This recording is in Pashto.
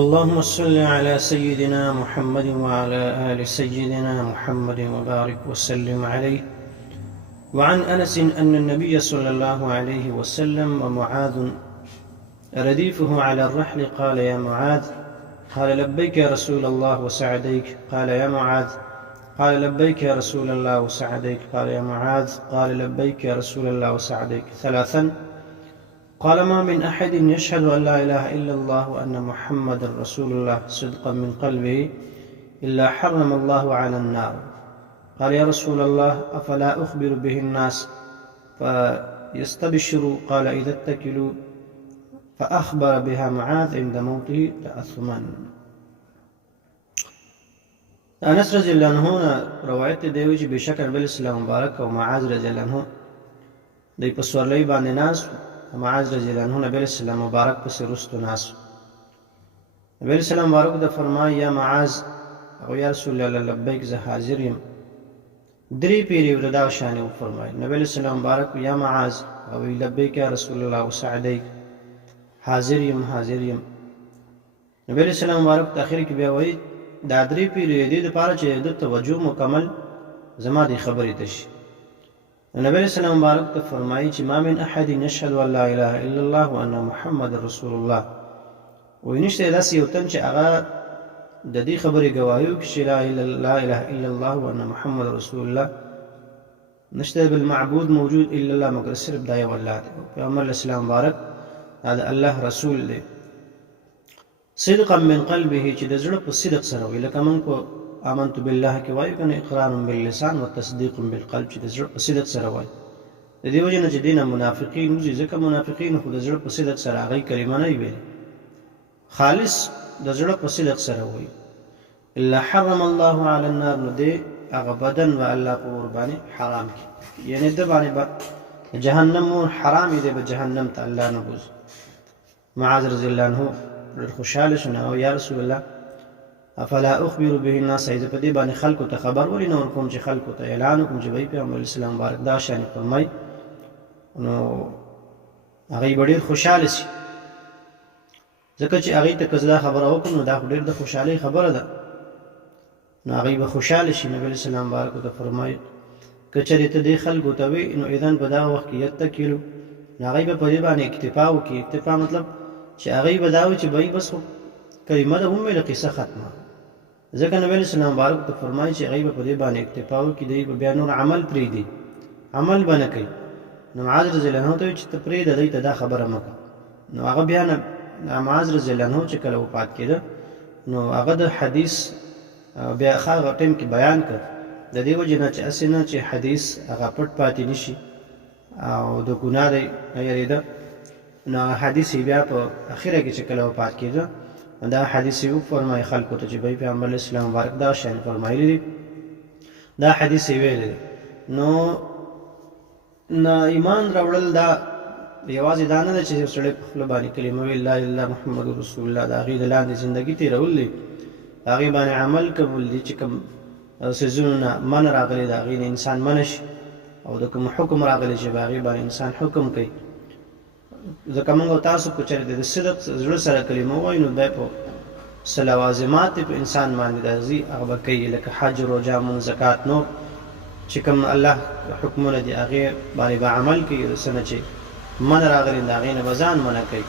اللهم صل على سيدنا محمد وعلى آل سيدنا محمد وبارك وسلم عليه. وعن أنس أن النبي صلى الله عليه وسلم ومعاذ رديفه على الرحل قال: يا معاذ. قال: لبيك يا رسول الله وسعديك. قال: يا معاذ. قال: لبيك يا رسول الله وسعديك. قال: يا معاذ. قال: لبيك يا رسول الله وسعديك. ثلاثا. قال: ما من أحد يشهد أن لا إله إلا الله وأن محمد رسول الله صدقا من قلبه إلا حرم الله على النار. قال: يا رسول الله أفلا أخبر به الناس فيستبشروا؟ قال: إذا اتكلوا. فأخبر بها معاذ عند موته تأثما. انس رضی اللہ عنہ روایت دی چې بشکر بل اسلام مبارک او معاذ رضی الله عنه د په سورلۍ باندې ناس معاذ رضی الله عنه نبی اسلام مبارک پس رستو ناس نبی اسلام مبارک د فرمای: یا معاذ او یا رسول الله لبیک زه حاضر یم. درې پیری وردا شانه فرمای نبی اسلام مبارک: یا معاذ او لبیک یا رسول الله وسعدیک. حاضر یم حاضر یم. نبی اسلام مبارک تاخیر کې بیا وایي دا درې پیری دې لپاره چې د توجه مکمل زما دي خبرې تشي. نبی اسلام مبارک ته فرمایي چې ما من احد يشهد ان لا اله الا الله وان محمد رسول الله. وای نشته داسې یو تن چې هغه د دې خبرې گواهی وکړي چې لا اله الا الله وان محمد رسول الله، نشته بالمعبود موجود الا الله مگر صرف دا یو الله دی. پیغمبر اسلام مبارک دا الله رسول دی صدقا من قلبه چې د زړه په صدق سره وي. لکه موږ په آمنت بالله کې وایو کنه اقرار باللسان و تصدیق بالقلب چې د زړه په صدق سره وایي. د دې وجه نه چې دینه منافقین وځي ځکه منافقین خو د زړه په صدق سره هغه کلمه نه وي خالص د زړه په صدق سره وایي. الا حرم الله على النار نو دې هغه بدن و الله په ور باندې حرام کړي، یعنی د باندې جهنم حرام دی، به جهنم ته الله نه بوز. معاذ رضی الله عنه خوشاله شنه او یا رسول الله افلا اخبر به الناس، اذا په دې باندې خلکو ته خبر ورنور کوم چې خلکو ته اعلان کوم چې وای پیغمبر اسلام مبارک دا شان فرمای، نو هغه ډېر خوشاله شي ځکه چې هغه ته کزدا خبره وکړو نو دا ډېر د خوشحالي خبره ده، نو هغه به خوشاله شي. نبی اسلام مبارک ته فرمای کچری ته د خلکو ته وی نو اذن په دا وخت کې یتکلو، هغه به په دې باندې اکتفا وکړي. اکتفا مطلب چې هغه به دا و چې وای بس کلمه د هم له قصه ختمه، ځکه نبی اسلام مبارک ته فرمایي چې هغه په دې باندې اکتفا وکړي، دی به بیا نور عمل پرې دی عمل باندې کوي. نو معاذ رضی الله عنه ته چې ته پرې د دې ته دا خبره مکه، نو هغه بیا نه معاذ رضی الله عنه چې کله وفات کېده نو هغه د حدیث بیا هغه ټیم کې بیان کړ د دې وجه نه چې اسنه چې حدیث هغه پټ پاتې نشي او د ګناه دی یریده. نو حدیث بیا په اخره کې چې کله وفات کېده دا حدیث یو فرمای خلکو ته چې پیغمبر اسلام مبارک دا شان فرمایلی دی، دا حدیث ویل. نو ایمان راوړل دا یوازې دا نه چې سړی په خپل باندې کلمه ویل لا اله الا محمد رسول الله دا غي د لاندې ژوندۍ تیرول دي، هغه باندې عمل کول دي چې کوم سيزونه من راغلي دا غي انسان منش او د کوم حکم راغلي چې باغی باندې انسان حکم کوي. ځکه موږ تاسو په چره د صدق زړه سره کلمه وایو نو د په لوازمات په انسان باندې راځي هغه کوي، لکه حج روزه مون زکات نو چې کوم الله حکمونه دي هغه باندې عمل کوي، رسنه چې من راغلي دا غي نه بزان منه کوي.